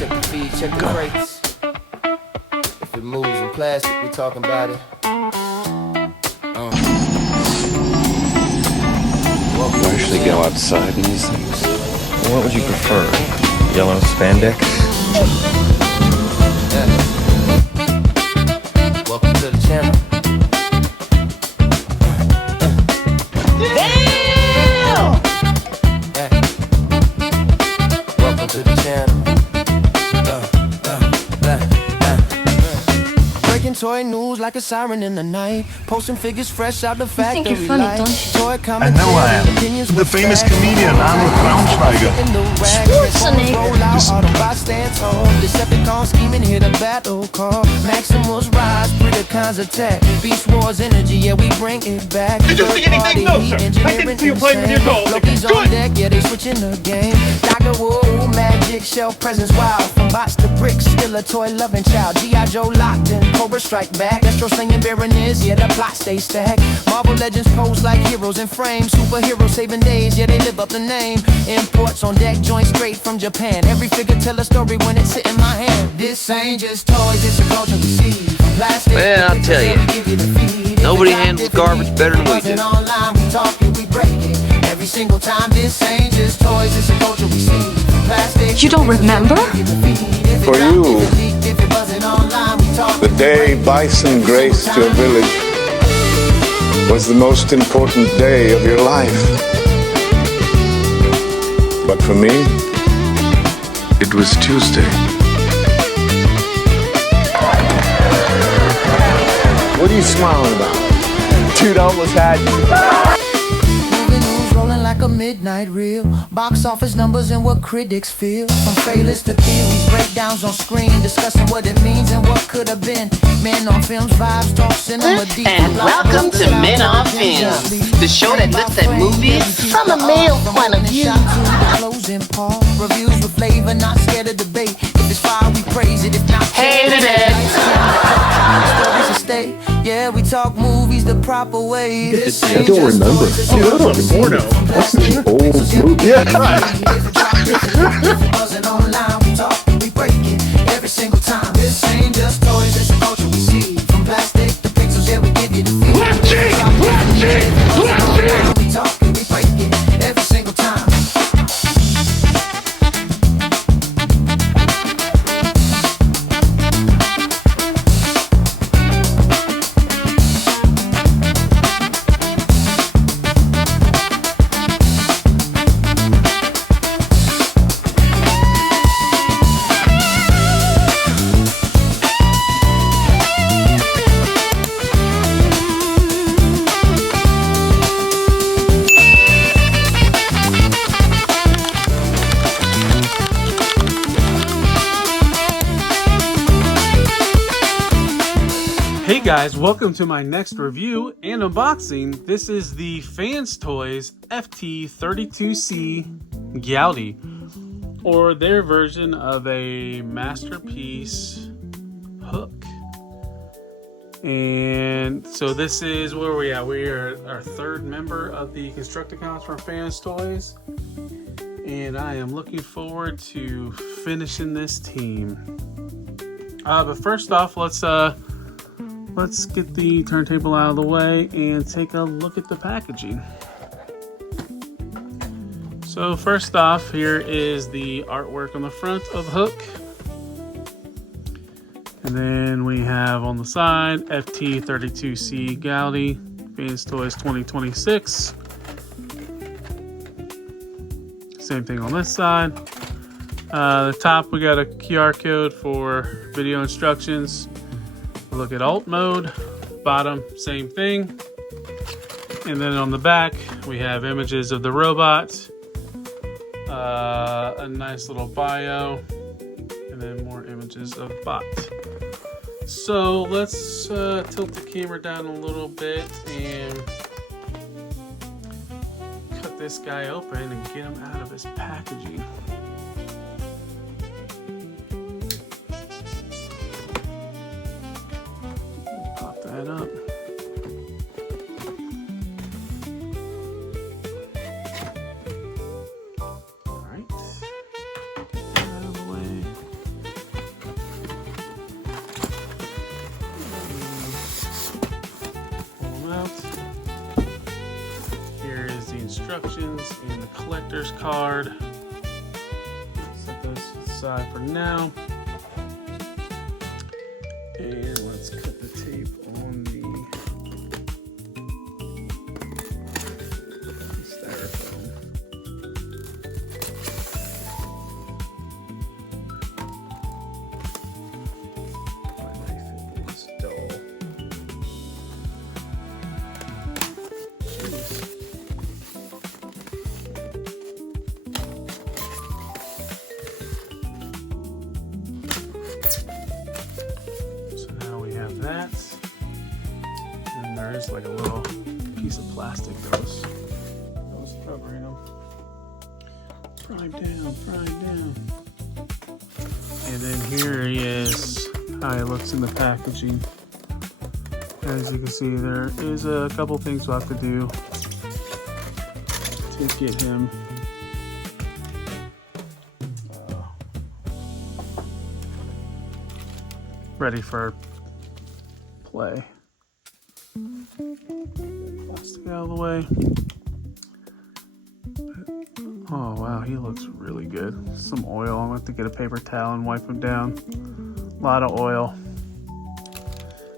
check the feed, check the brakes. If it moves in plastic, we talking about it. You actually go outside in these things? What would you prefer? Yellow spandex? Yeah. Welcome to the channel. Damn! Yeah. Welcome to the channel. Breaking toy news like a siren in the night. Posting figures fresh out the factory. think you're funny, don't you? Toy I know I am. The famous comedian Arnold Braunschweiger. Decepticon scheming, hit a battle call. Maximus rise, Predacons attack. Beast Wars energy, yeah, we bring it back. Did you see anything? No, sir. I didn't see you playing with your dolls. Loki's on deck, yeah, they switching the game. Dr. Wu, magic, shell presence wild. From bots to bricks, still a toy loving child. G.I. Joe locked in, Cobra strike back. Destro slinging Baroness, yeah, the plot stays stacked. Marvel legends pose like heroes in frame. Superheroes saving days, yeah, they live up the name. Imports on deck, joints straight from Japan. Every figure tell a story when it's hit in my hand. This ain't just toys, it's a culture we see. Plastic, well, I'll tell you, nobody handles garbage better than we do. Online, we talk it, we break it. Every single time, this ain't just toys, it's a culture we see. Plastic, You don't remember? For you, the day bison graced your village was the most important day of your life. But for me, it was Tuesday. What are you smiling about? Dude, I almost had you. Moving news rolling like a midnight reel. Box office numbers and what critics feel. From failures to kills, breakdowns on screen, discussing what it means and what could have been. Men on films, vibes, talk cinema deep. And welcome to Men on Films, the show that looks at movies from a male point of view. Closing part, reviews with flavor, not scared of debate. If it's fire, we praise it. If not, Hated it. stories to stay. Yeah, we talk movies the proper way. This I don't remember. Dude, that's like a porno. That's such an old movie. Yeah. Buzzing online, we talk, we break it every single time. This ain't just toys, it's a culture we see. From plastic to pixels, yeah, we give you the feel. We talk, we break it every single time. Hey guys, welcome to my next review and unboxing. This is the Fans Toys FT-32C Gaudi, or their version of a Masterpiece hook. And so this is where we are. We are our third member of the Constructicons from Fans Toys, and I am looking forward to finishing this team. But first off, let's get the turntable out of the way and take a look at the packaging. So first off, here is the artwork on the front of the hook. And then we have on the side, FT-32C Gaudi, Fans Toys 2026. Same thing on this side. The top, we got a QR code for video instructions. Look at alt mode. Bottom, same thing. And then on the back, we have images of the robot, a nice little bio, and then more images of bot. So let's tilt the camera down a little bit and cut this guy open and get him out of his packaging. Pop that up. Alright. Get that out of the way. instructions and the collector's card. Set those aside for now. And let's cut the tape on the styrofoam. My knife is dull. Jeez. That, and there's like a little piece of plastic that was covering them. Prime down. And then here he is, how he looks in the packaging. As you can see, there is a couple things we'll have to do to get him ready for play. Plastic out of the way. Oh wow, he looks really good. Some oil. I'm going to have to get a paper towel and wipe him down. A lot of oil.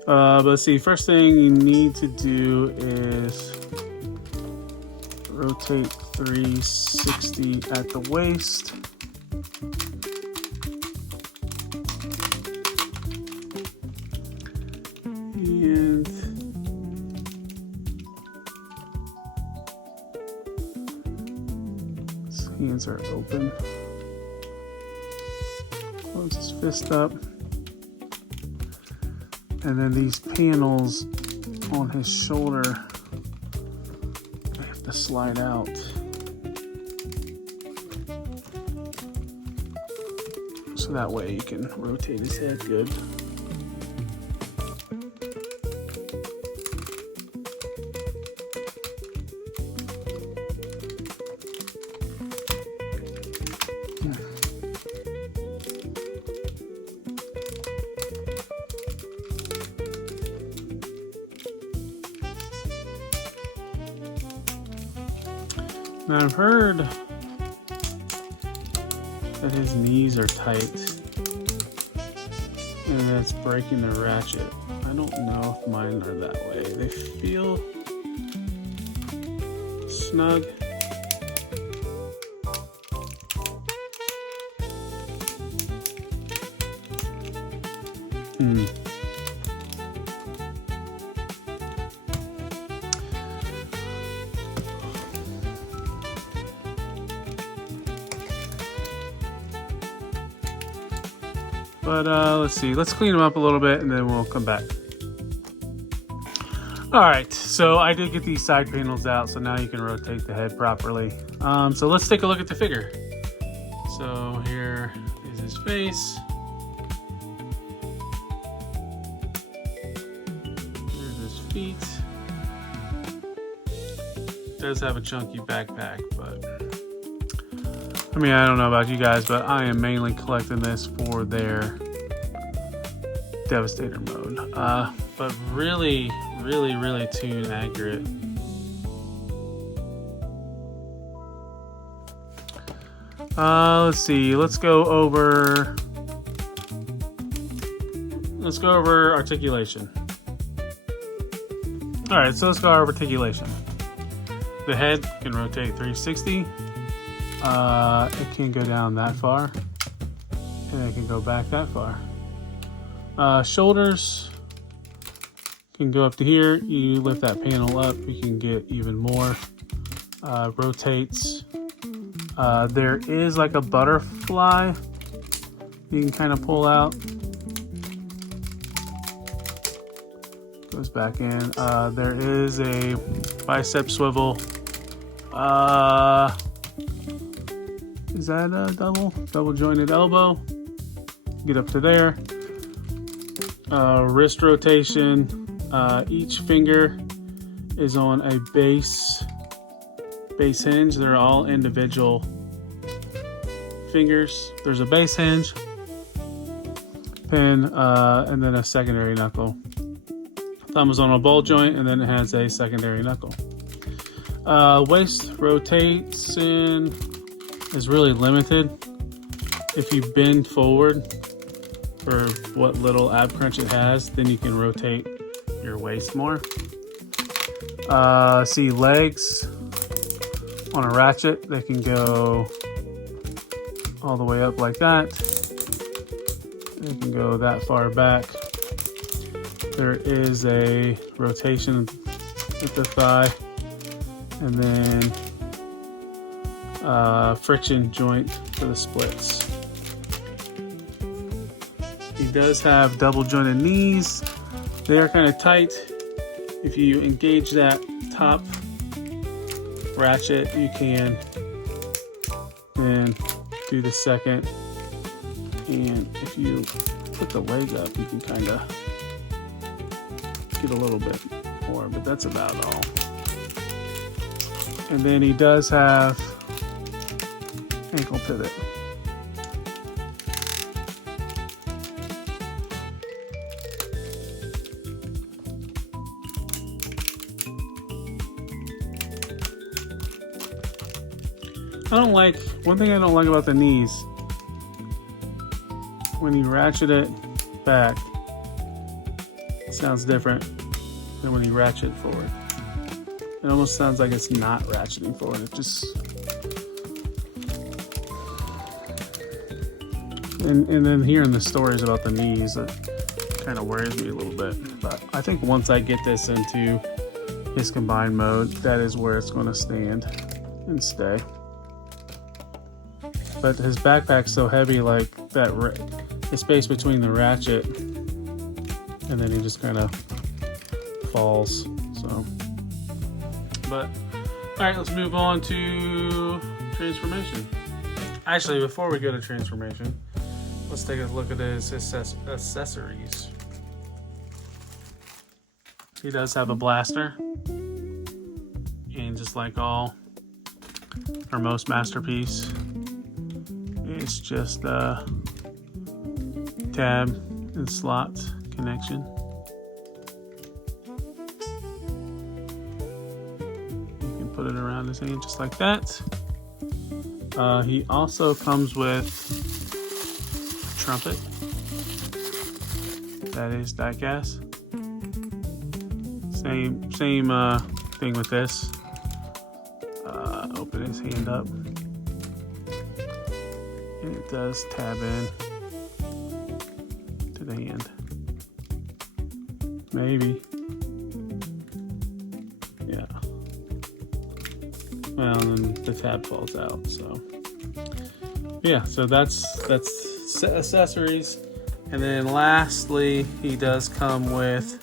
But let's see, first thing you need to do is rotate 360 at the waist. And his hands are open. Close his fist up. And then these panels on his shoulder, I have to slide out. So that way you can rotate his head good. Now I've heard that his knees are tight and that's breaking the ratchet. I don't know if mine are that way. They feel snug. But let's see, let's clean them up a little bit and then we'll come back. All right, so I did get these side panels out, so now you can rotate the head properly. So let's take a look at the figure. So here is his face. Here's his feet. Does have a chunky backpack, but I mean, I don't know about you guys, but I am mainly collecting this for their Devastator mode. But really tune accurate. Let's see. Let's go over articulation. All right, so let's go over articulation. The head can rotate 360. It can go down that far, and it can go back that far. Shoulders can go up to here. You lift that panel up, you can get even more. Rotates. There is like a butterfly you can kind of pull out. Goes back in. There is a bicep swivel. Is that a double jointed elbow? Get up to there. Wrist rotation. Each finger is on a base hinge. They're all individual fingers. There's a base hinge, pin, and then a secondary knuckle. Thumb is on a ball joint, and then it has a secondary knuckle. Waist rotation is really limited. If you bend forward for what little ab crunch it has, then you can rotate your waist more. See, legs on a ratchet, they can go all the way up like that. They can go that far back. There is a rotation at the thigh, and then friction joint for the splits. He does have double jointed knees. They are kind of tight. If you engage that top ratchet, you can then do the second, and if you put the leg up, you can kind of get a little bit more, but that's about all. And then he does have ankle pivot. One thing I don't like about the knees, when you ratchet it back, it sounds different than when you ratchet forward. It almost sounds like it's not ratcheting forward. It just, and then hearing the stories about the knees, it kind of worries me a little bit. But I think once I get this into his combined mode, that is where it's going to stand and stay. But his backpack's so heavy, like that, the space between the ratchet, and then he just kind of falls. So, but all right, let's move on to transformation. Actually, before we go to transformation, let's take a look at his accessories. He does have a blaster, and just like all or most Masterpiece, it's just a tab and slot connection. You can put it around his hand just like that. He also comes with a trumpet that is die-cast. Same thing with this. Open his hand up, and it does tab in to the hand. Maybe. Yeah. Well, and then the tab falls out, so. Yeah, so that's accessories. And then lastly, he does come with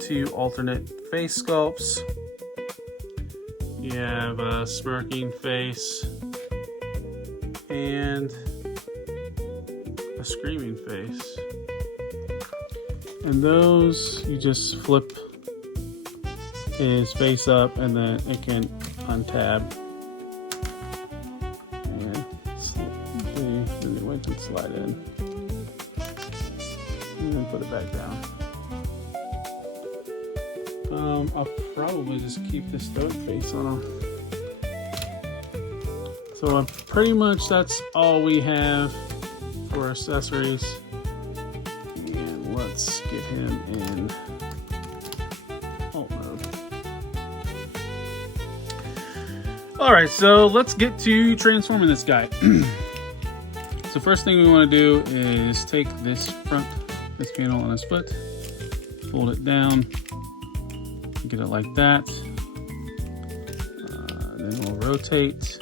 2 alternate face sculpts. You have a smirking face and a screaming face. And those, you just flip his face up, and then it can untab. And then you went and slide in. And then put it back down. I'll probably just keep the stoic face on him. So pretty much that's all we have for accessories. And let's get him in alt mode. Alright, so let's get to transforming this guy. So first thing we want to do is take this panel on his foot, fold it down, get it like that. Then we'll rotate,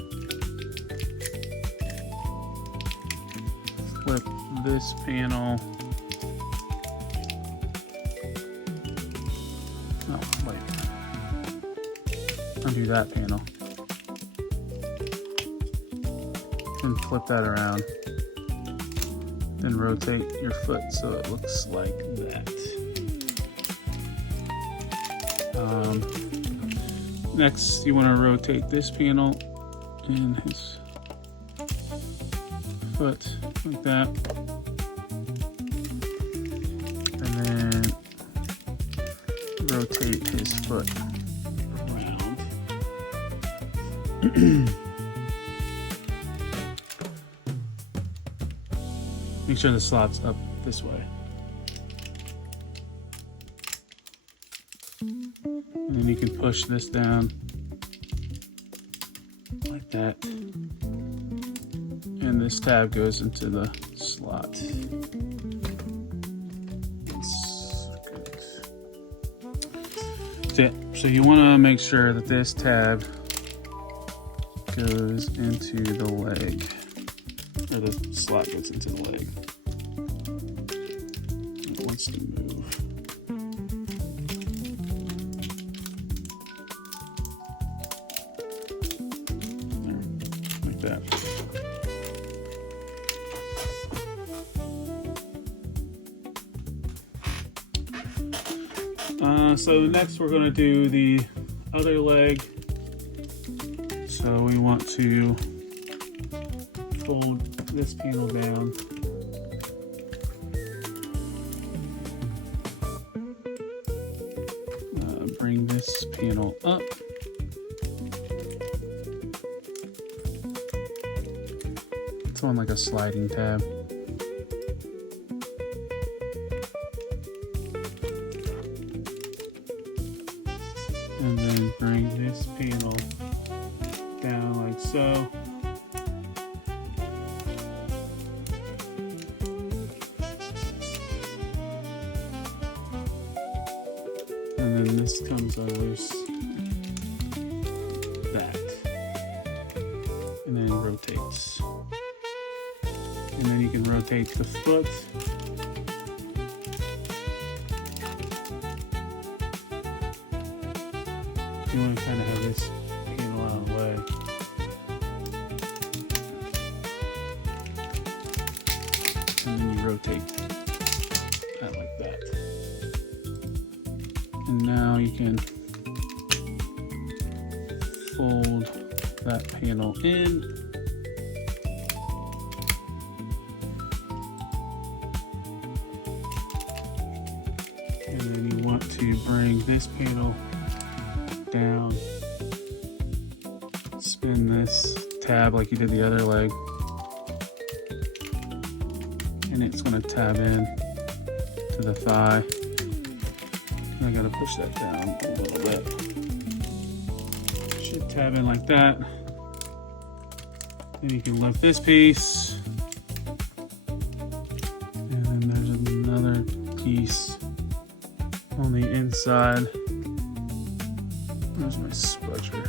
flip this panel. Oh, wait. Undo that panel. And flip that around. Then rotate your foot so it looks like that. Next, you want to rotate this panel and his foot like that. And then rotate his foot around Make sure the slot's up this way. And then you can push this down like that. And this tab goes into the slot. So you want to make sure that this tab goes into the leg, or the slot goes into the leg. It wants to move. There, like that. So next we're going to do the other leg. So we want to fold this panel down. Bring this panel up. It's on like a sliding tab. And then bring this panel down like so. And then this comes loose. That. And then rotates. And then you can rotate the foot. You want to kind of have this panel out of the way. And then you rotate that like that. And now you can fold that panel in. And then you want to bring this panel down, spin this tab like you did the other leg, and it's going to tab in to the thigh. And I got to push that down a little bit. Should tab in like that. Then you can lift this piece, and then there's another piece on the inside. Where's my smudger?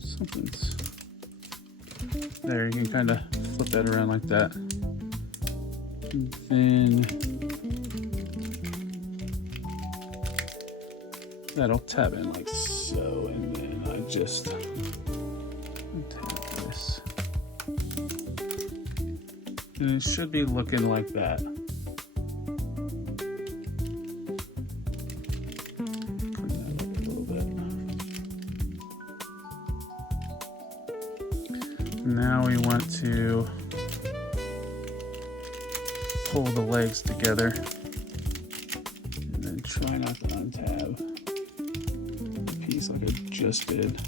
Something's there. You can kind of flip that around like that. And then that'll tab in like so, and then I just tap this. And it should be looking like that. Bring that up a little bit. Now we want to pull the legs together and then try not to untab the piece like I just did.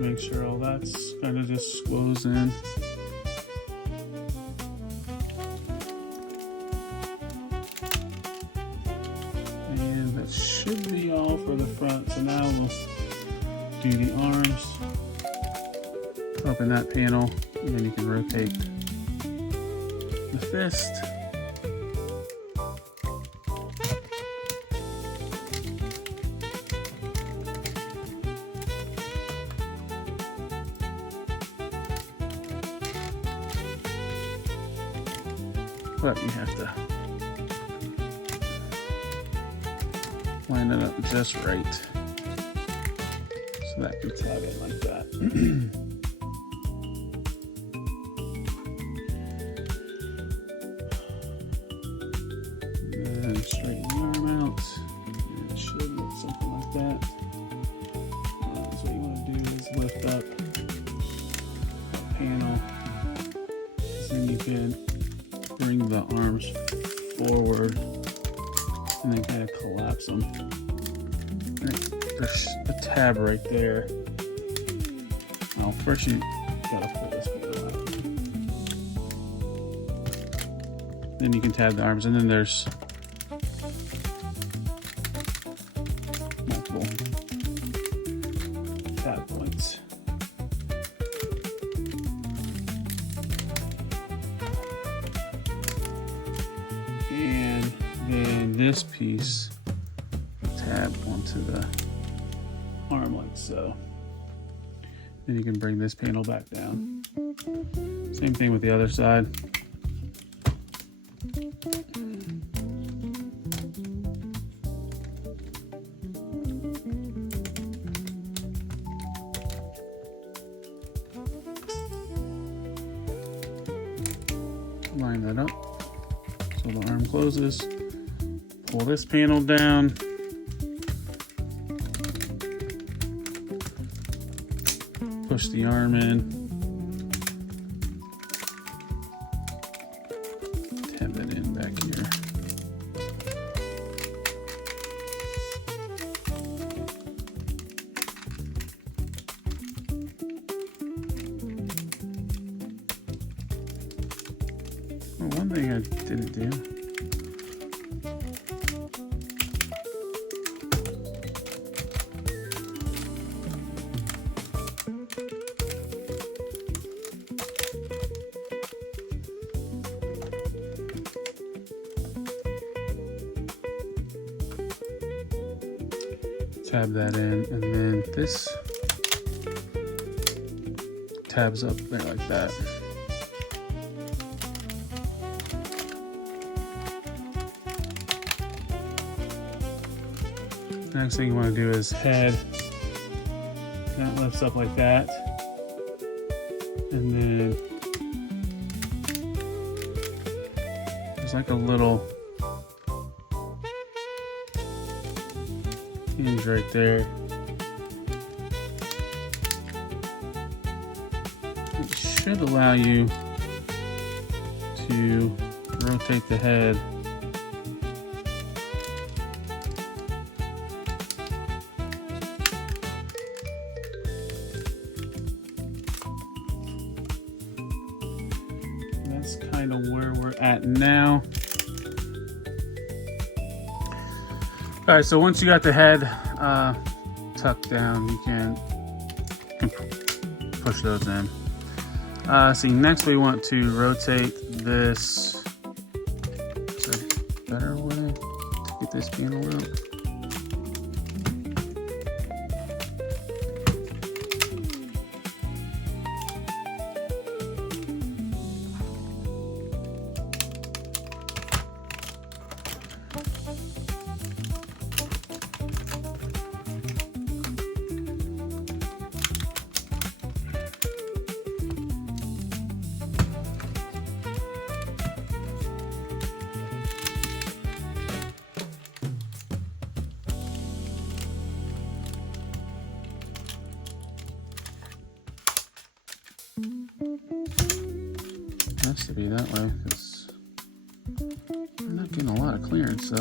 Make sure all that's kind of just goes in. And that should be all for the front. So now we'll do the arms. Open that panel, and then you can rotate the fist. but you have to line it up just right so that can tab in like that. And then straighten the arm out. It should look something like that. So what you want to do is lift up that panel, because then you can bring the arms forward and then kind of collapse them. Right, there's a tab right there. Well, first you gotta pull this panel out. Then you can tab the arms, and then there's multiple tab points. And then this piece tab onto the arm like so. Then you can bring this panel back down. Same thing with the other side. Line that up so the arm closes. Pull this panel down. Push the arm in. Tab that in back here. Well, one thing I didn't do. Tab that in, and then this tabs up there like that. Next thing you want to do is head. That lifts up like that, and then there's like a little hinge right there. It should allow you to rotate the head that's kind of where we're at now. Alright, so once you got the head tucked down, you can push those in. See, next we want to rotate this. Is there a better way to get this panel out? Has to be that way because I'm not getting a lot of clearance, so.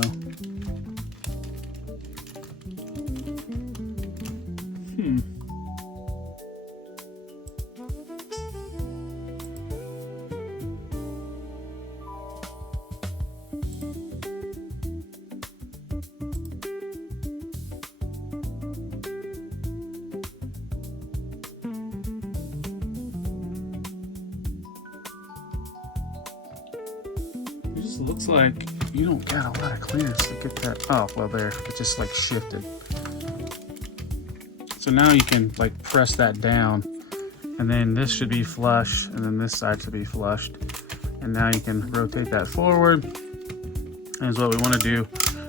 It just looks like you don't got a lot of clearance to get that. Oh, well, there, it just like shifted. So now you can like press that down, and then this should be flush, and then this side should be flushed. And And now you can rotate that forward. And is what we want to do.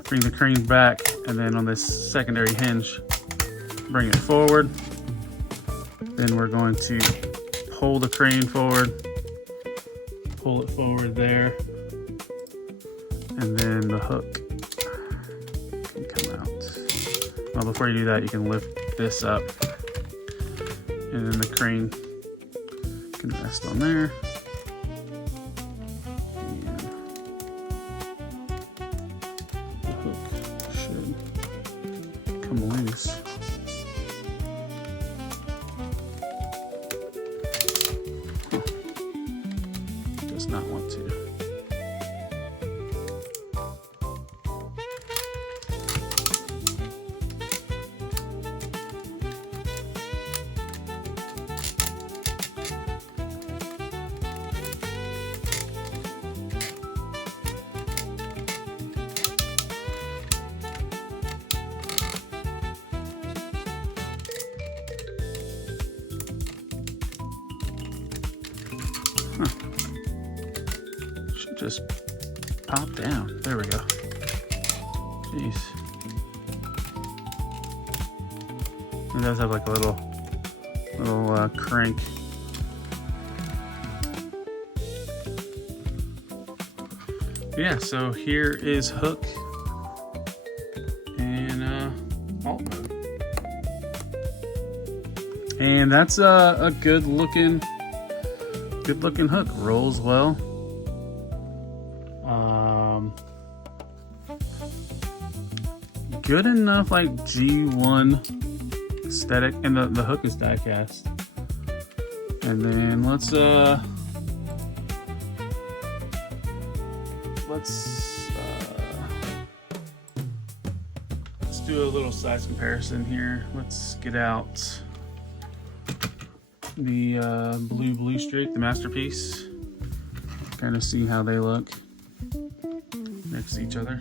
Bring the crane back, and then on this secondary hinge, bring it forward. Then we're going to pull the crane forward, pull it forward there, and then the hook can come out. Well, before you do that, you can lift this up, and then the crane can rest on there. And the hook should come loose. Does not want to. Should just pop down. There we go. Jeez. It does have like a little crank. Yeah, so here is hook and alt mode. And that's a good looking hook. Rolls well. Good enough, like G1 aesthetic, and the hook is die cast. And then let's do a little size comparison here. Let's get out the blue streak, the Masterpiece. Kind of see how they look next to each other.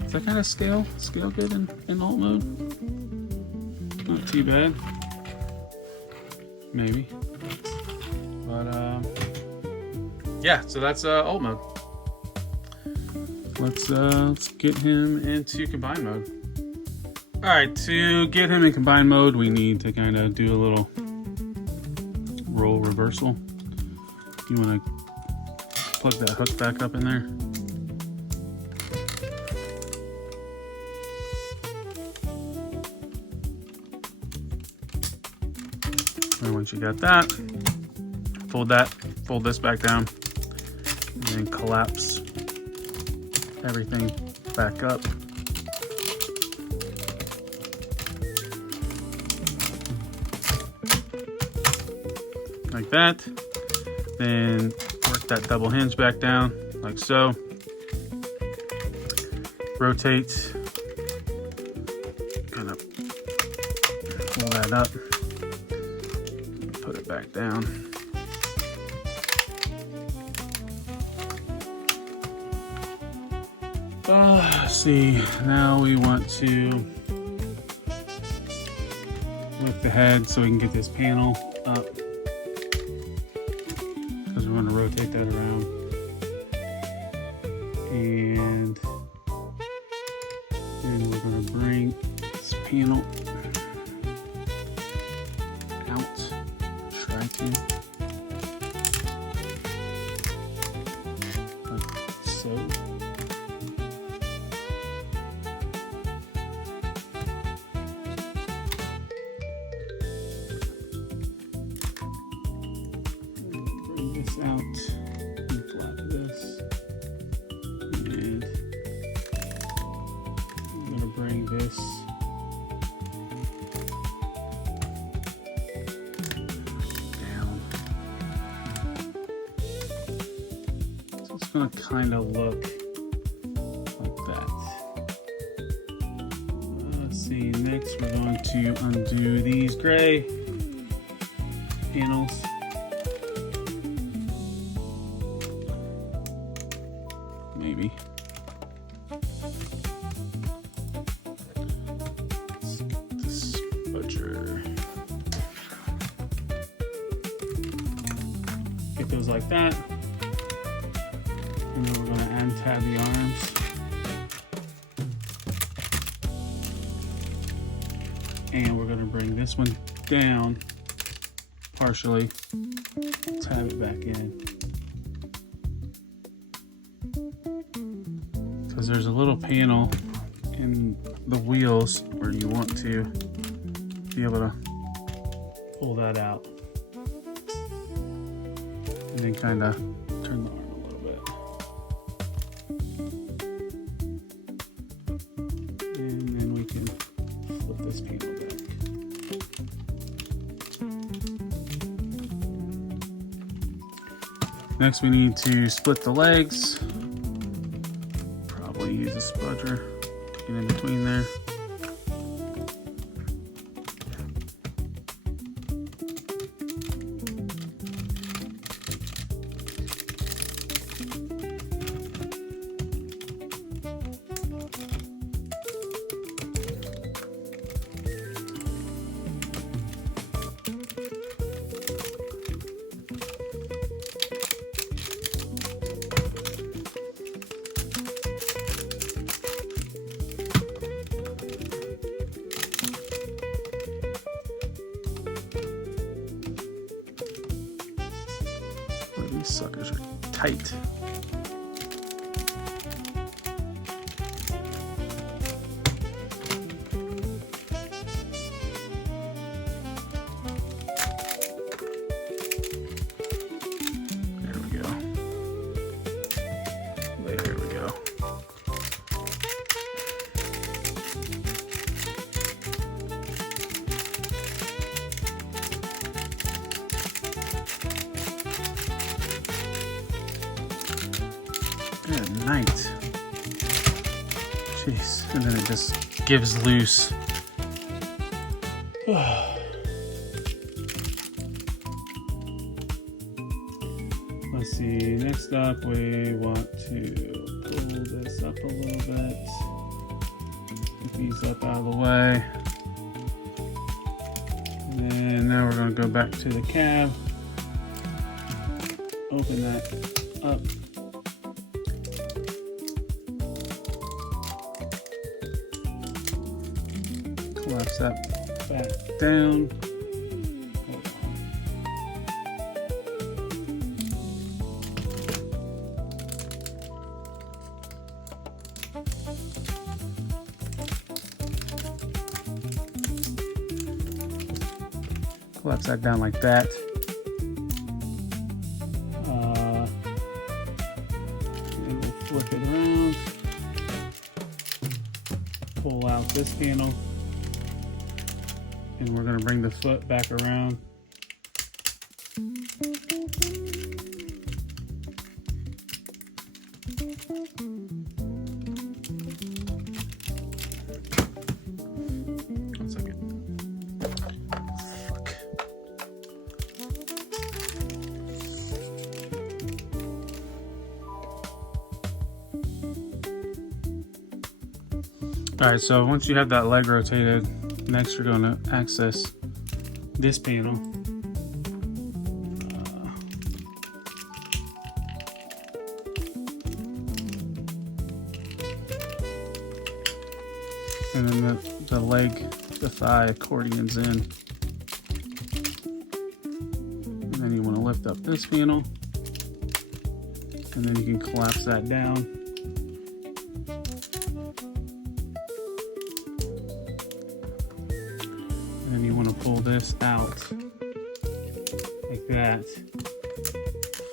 Does that kind of scale good in alt mode? Not too bad. Maybe. But yeah, so that's alt mode. Let's get him into combine mode. Alright, to get him in combine mode, we need to kind of do a little roll reversal. You want to plug that hook back up in there. And once you got that, fold this back down, and then collapse everything back up. Like that. Then work that double hinge back down, like so. Rotate. Kind of pull that up. Put it back down. See, now we want to lift the head so we can get this panel up, because we want to rotate that around. And then we're going to bring this panel out. Try to. Like so. Out and flap this, and I'm going to bring this down. So it's going to kind of look like that. Let's see, next we're going to undo these gray panels. Maybe. This butcher. Get those like that. And then we're going to untab the arms. And we're going to bring this one down partially, tab it back in. Because there's a little panel in the wheels where you want to be able to pull that out. And then kind of turn the arm a little bit. And then we can flip this panel back. Next we need to split the legs. Probably use a spudger to get in between there. These suckers are tight. There we go. There we go. Good night. Jeez, and then it just gives loose. Let's see, next up we want to pull this up a little bit. Get these up out of the way. And then now we're going to go back to the cab. Open that up. Collapse that back down. Collapse that down like that. And we'll flip it around. Pull out this panel. And we're going to bring the foot back around. One second. Fuck. Alright, so once you have that leg rotated, next you're going to access this panel. And then the leg, the thigh accordions in. And then you want to lift up this panel. And then you can collapse that down. And then you want to pull this out like that.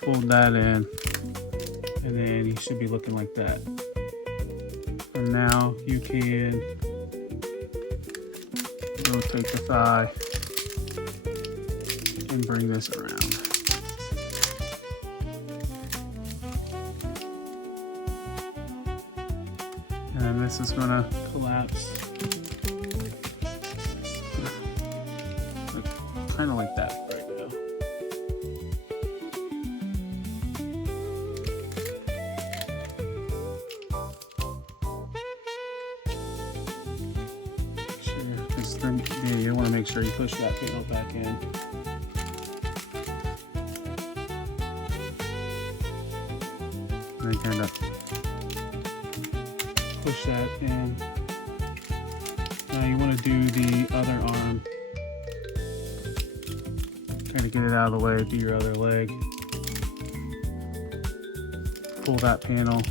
Fold that in. And then you should be looking like that. And now you can rotate the thigh and bring this around. And then this is going to collapse kind of like that right now. Yeah, you want to make sure you push that panel back in. And then kind of push that in. Now you want to do the other arm. Kind of get it out of the way, do your other leg. Pull that panel,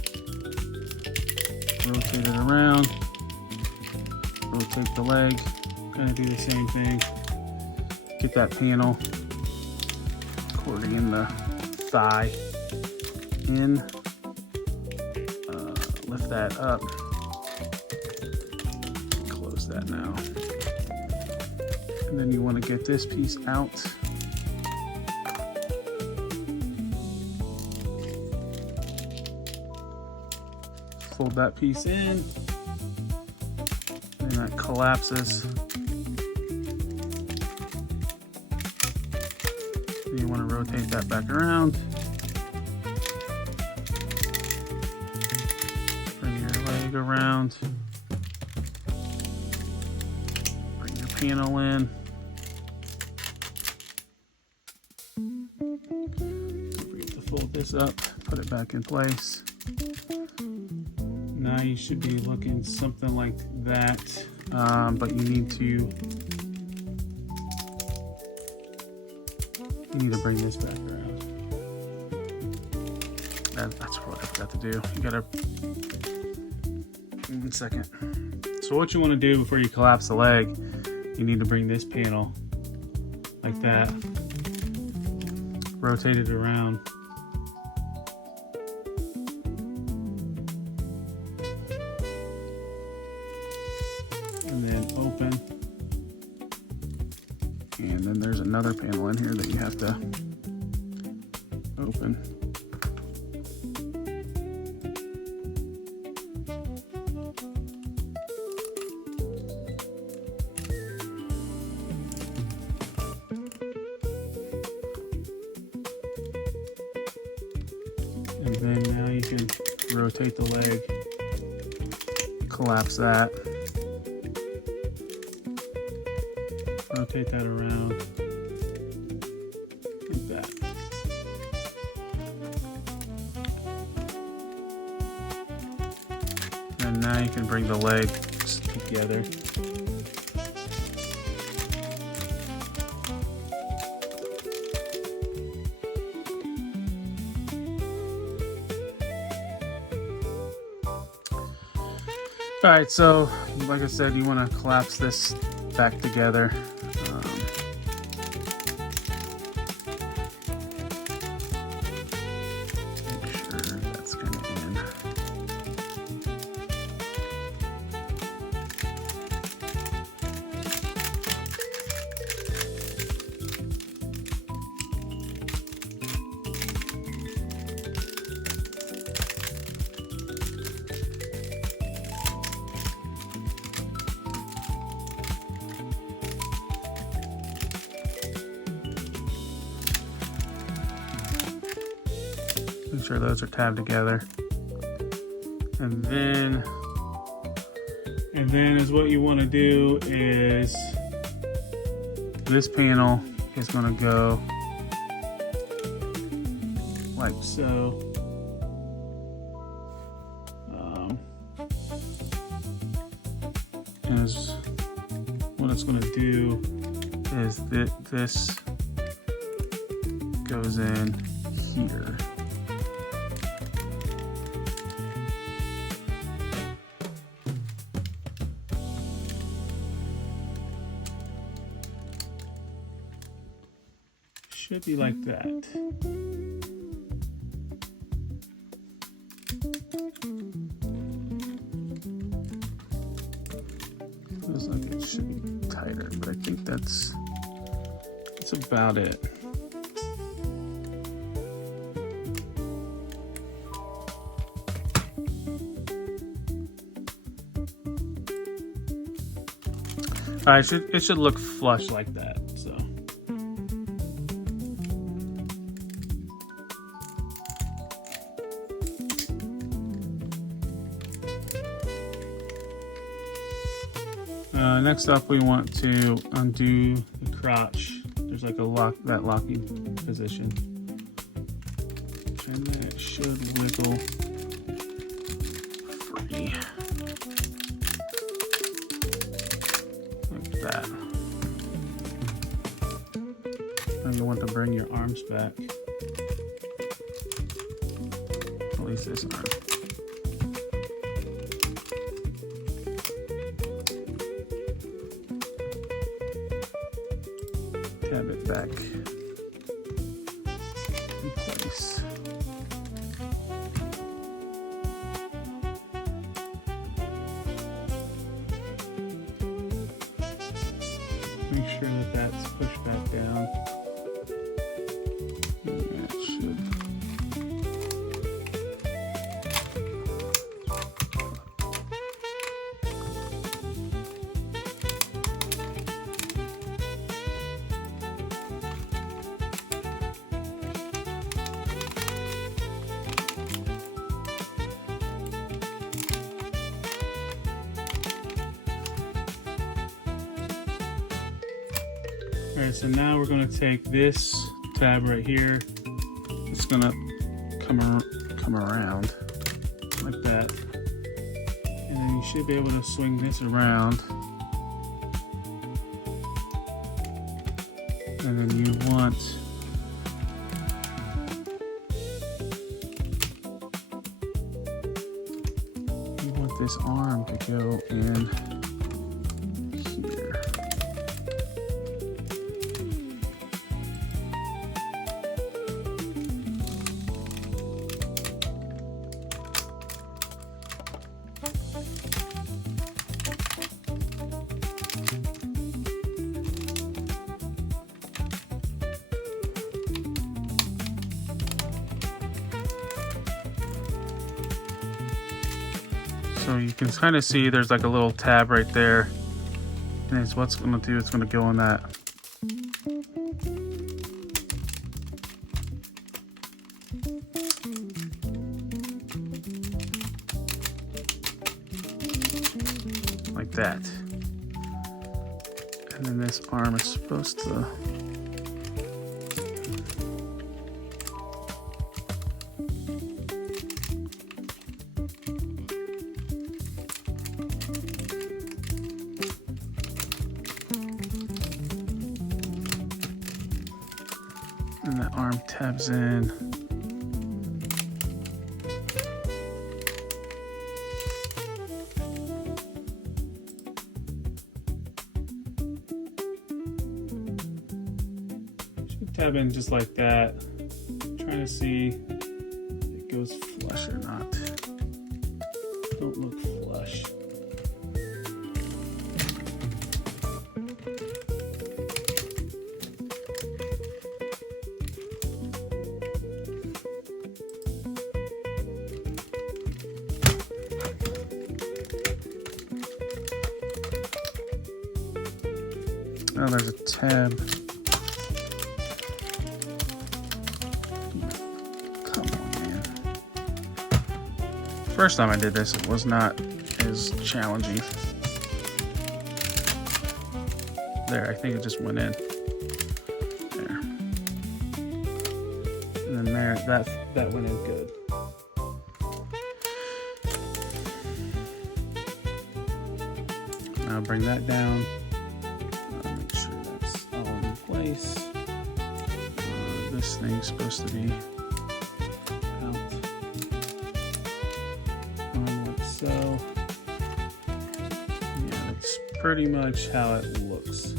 rotate it around, rotate the leg, kind of do the same thing. Get that panel, accordion the thigh in, lift that up, close that now. And then you want to get this piece out. Fold that piece in, and that collapses. Then you want to rotate that back around. Bring your leg around. Bring your panel in. Don't forget to fold this up, put it back in place. Now you should be looking something like that, but you need to bring this back around. That's what I forgot to do. You gotta, 1 second. So what you want to do before you collapse the leg, you need to bring this panel like that, rotate it around. And then open, and then there's another panel in here that you have to open. And then now you can rotate the leg, collapse that. Rotate that around like that. And now you can bring the legs together. All right, so like I said, you want to collapse this back together. Make sure that's kind of in. Make sure those are tabbed together. And then is what you want to do is this panel is going to go like so. And what it's going to do is that this goes in here. Should be like that. Feels like it should be tighter, but I think that's about it. It should look flush like that. So. Next up, we want to undo the crotch. There's like a locking position. And then it should wiggle free. Like that. And you want to bring your arms back. At least this arm. Tab it back in place. Make sure that that's pushed back down. Yeah, it should. Alright, so now we're going to take this tab right here. It's going to come around like that. And then you should be able to swing this around. And then you want this arm to go in here. So you can kind of see there's like a little tab right there, and it's what's going to do, it's going to go in that. Like that. And then this arm is supposed to and the arm tabs in. Should tab in just like that. I'm trying to see if it goes flush or not. Don't look flush. Oh, there's a tab. Come on, man. First time I did this, it was not as challenging. There, I think it just went in. There. And then there, that went in good. Now bring that down. This thing's supposed to be out like so. Yeah, that's pretty much how it looks.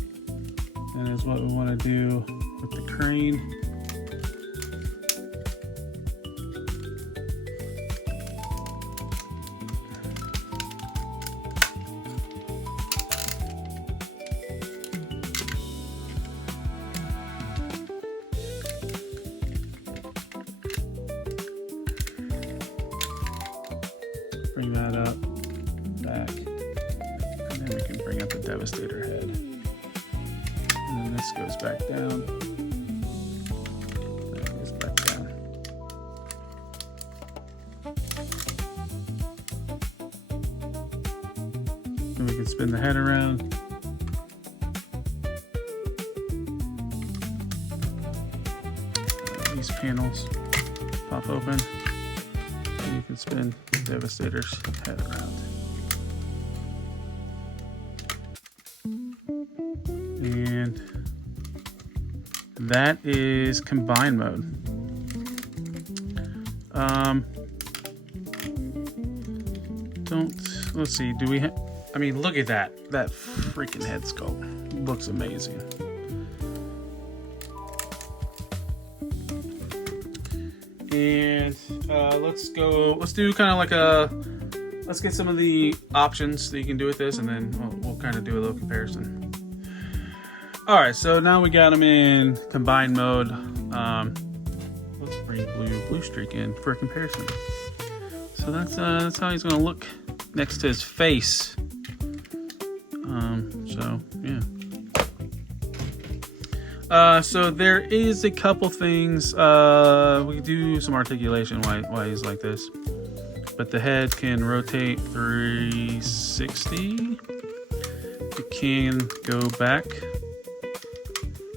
And is what we want to do with the crane. Bring that up, back, and then we can bring up the Devastator head. And then this goes back down. That goes back down. Then we can spin the head around. These panels. pop open, and you can spin Devastator's head around. And that is combine mode. Let's see, do we have, I mean, look at that freaking head sculpt. Looks amazing. And let's do kind of like let's get some of the options that you can do with this, and then we'll kind of do a little comparison. All right, so now we got them in combine mode. Let's bring blue streak in for a comparison. So that's how he's gonna look next to his face. So yeah. So there is a couple things. We can do some articulation why he's like this. But the head can rotate 360. It can go back.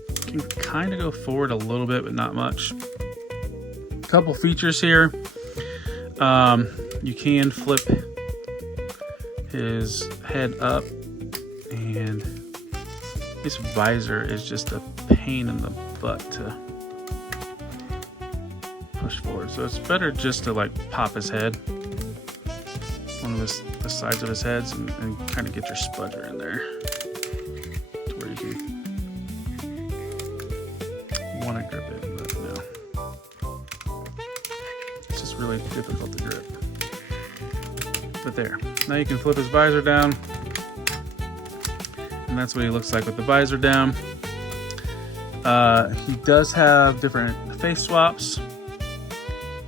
It can kind of go forward a little bit, but not much. Couple features here. You can flip his head up, and this visor is just a pain in the butt to push forward. So it's better just to like pop his head, one of the sides of his heads, and kind of get your spudger in there to where you can want to grip it, but no. It's just really difficult to grip. But there. Now you can flip his visor down. And that's what he looks like with the visor down. He does have different face swaps.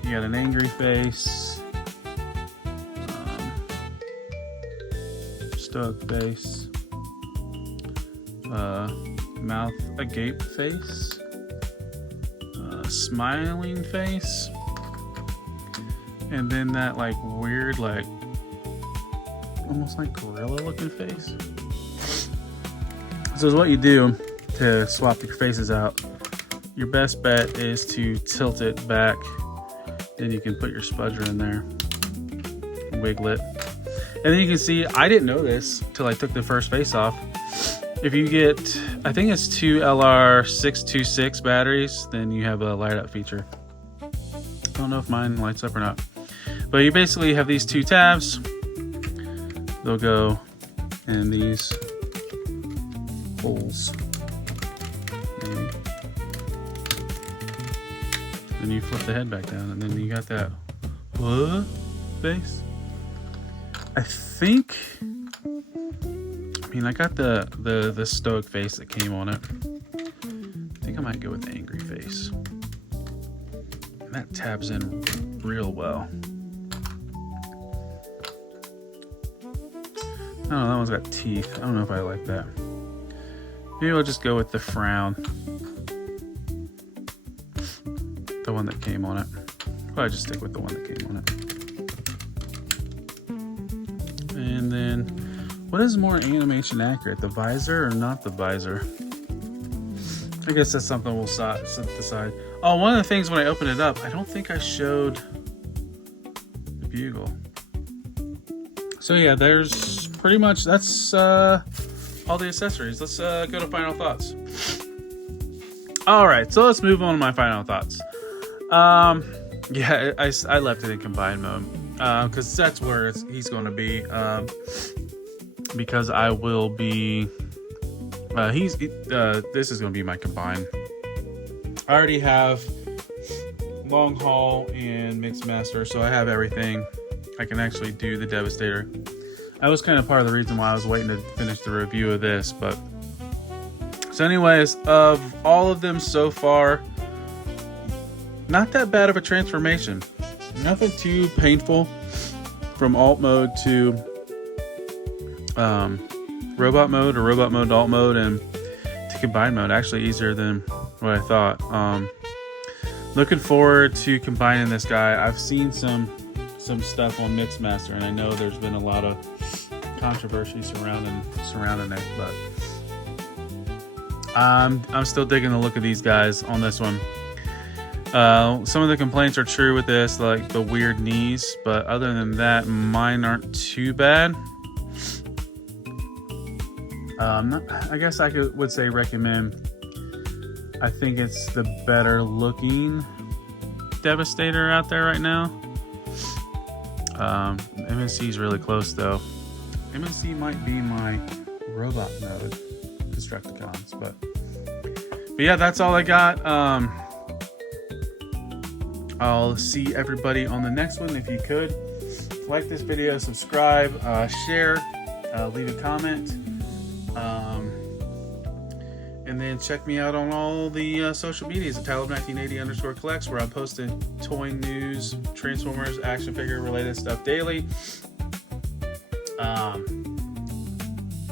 You got an angry face, stoic face, mouth agape face, smiling face, and then that like weird, like almost like gorilla looking face. So what you do to swap your faces out, your best bet is to tilt it back. Then you can put your spudger in there, wiggle it. And then you can see, I didn't know this till I took the first face off. If you get, I think it's 2 LR626 batteries, then you have a light up feature. I don't know if mine lights up or not. But you basically have these 2 tabs. They'll go in these holes. And then you flip the head back down, and then you got that face. I think, I mean, I got the stoic face that came on it. I think I might go with the angry face. And that tabs in real well. I don't know, that one's got teeth. I don't know if I like that. Maybe I'll just go with the frown. The one that came on it. Probably just stick with the one that came on it. And then, what is more animation accurate? The visor or not the visor? I guess that's something we'll decide. Oh, one of the things when I open it up, I don't think I showed the bugle. So yeah, there's pretty much, that's all the accessories. Let's go to final thoughts. All right, so let's move on to my final thoughts. Yeah, I left it in combined mode because that's where he's going to be. Because I will be. This is going to be my combine. I already have long haul and mixed master, so I have everything. I can actually do the Devastator. That was kind of part of the reason why I was waiting to finish the review of this. But so, anyways, of all of them so far, not that bad of a transformation. Nothing too painful from alt mode to robot mode or robot mode to alt mode and to combine mode. Actually easier than what I thought. Looking forward to combining this guy. I've seen some stuff on Mixmaster, and I know there's been a lot of controversy surrounding it, but I'm still digging the look of these guys on this one. Some of the complaints are true with this, like the weird knees, but other than that, mine aren't too bad. I guess I would say recommend. I think it's the better looking Devastator out there right now. MNC is really close though. MNC might be my robot mode Constructicons, but yeah, that's all I got. I'll see everybody on the next one. If you could like this video, subscribe, share, leave a comment, and then check me out on all the social medias at Talib1980_collects, where I'm posting toy news, Transformers, action figure related stuff daily.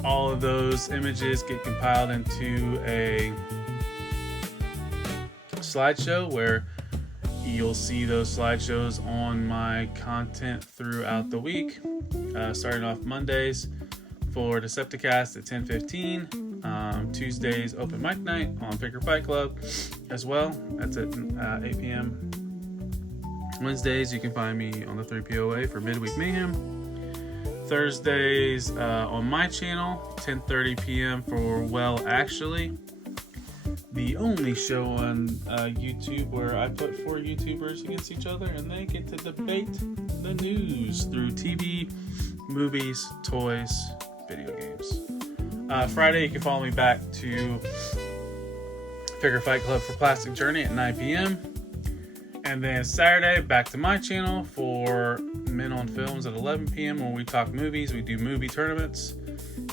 All of those images get compiled into a slideshow where you'll see those slideshows on my content throughout the week, starting off Mondays for Decepticast at 10:15, Tuesdays open mic night on Picker Fight Club as well. That's at 8 p.m. Wednesdays you can find me on the 3POA for Midweek Mayhem. Thursdays on my channel, 10:30 p.m. for Well Actually, the only show on YouTube where I put 4 YouTubers against each other and they get to debate the news through TV, movies, toys, video games. Friday, you can follow me back to Figure Fight Club for Plastic Journey at 9 p.m. And then Saturday, back to my channel for Men on Films at 11 p.m. when we talk movies. We do movie tournaments.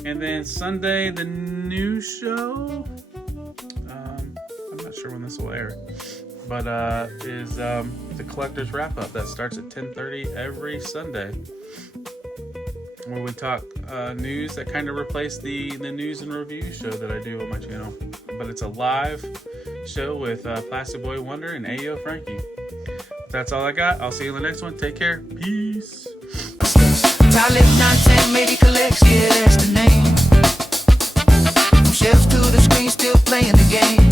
And then Sunday, the new show, I'm not sure when this will air, but is the Collector's Wrap-Up that starts at 10:30 every Sunday, where we talk news that kind of replaced the news and review show that I do on my channel. But it's a live show with Plastic Boy Wonder and Ayo Frankie. That's all I got. I'll see you in the next one. Take care. Peace. Talib 1980 collects, yeah, that's the name. From shelves to the screen, still playing the game.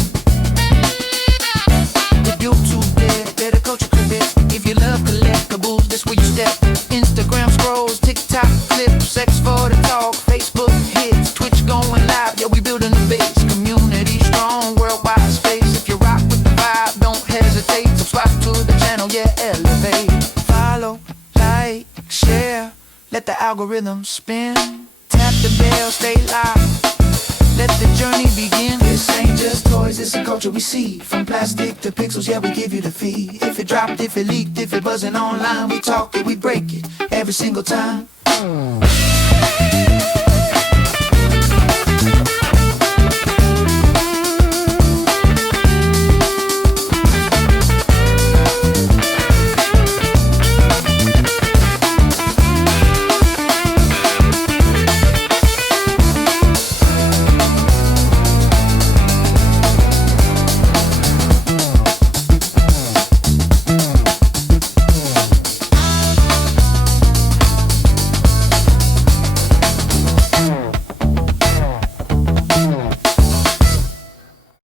If YouTube dead, better coach your cribbit. If you love collectibles, this where you step. Instagram scrolls, TikTok clips, sex for the talk, Facebook hits, Twitch going live, yeah, we building a base. Community strong, worldwide space. If you rock with the vibe, don't hesitate. Subscribe to the channel, yeah, elevate. Follow, like, share, let the algorithm spin. Tap the bell, stay live, let the journey begin. This ain't just toys, it's a culture we see. From plastic to pixels, yeah, we give you the fee. If it dropped, if it leaked, if it buzzing online, we talk it, we break it every single time.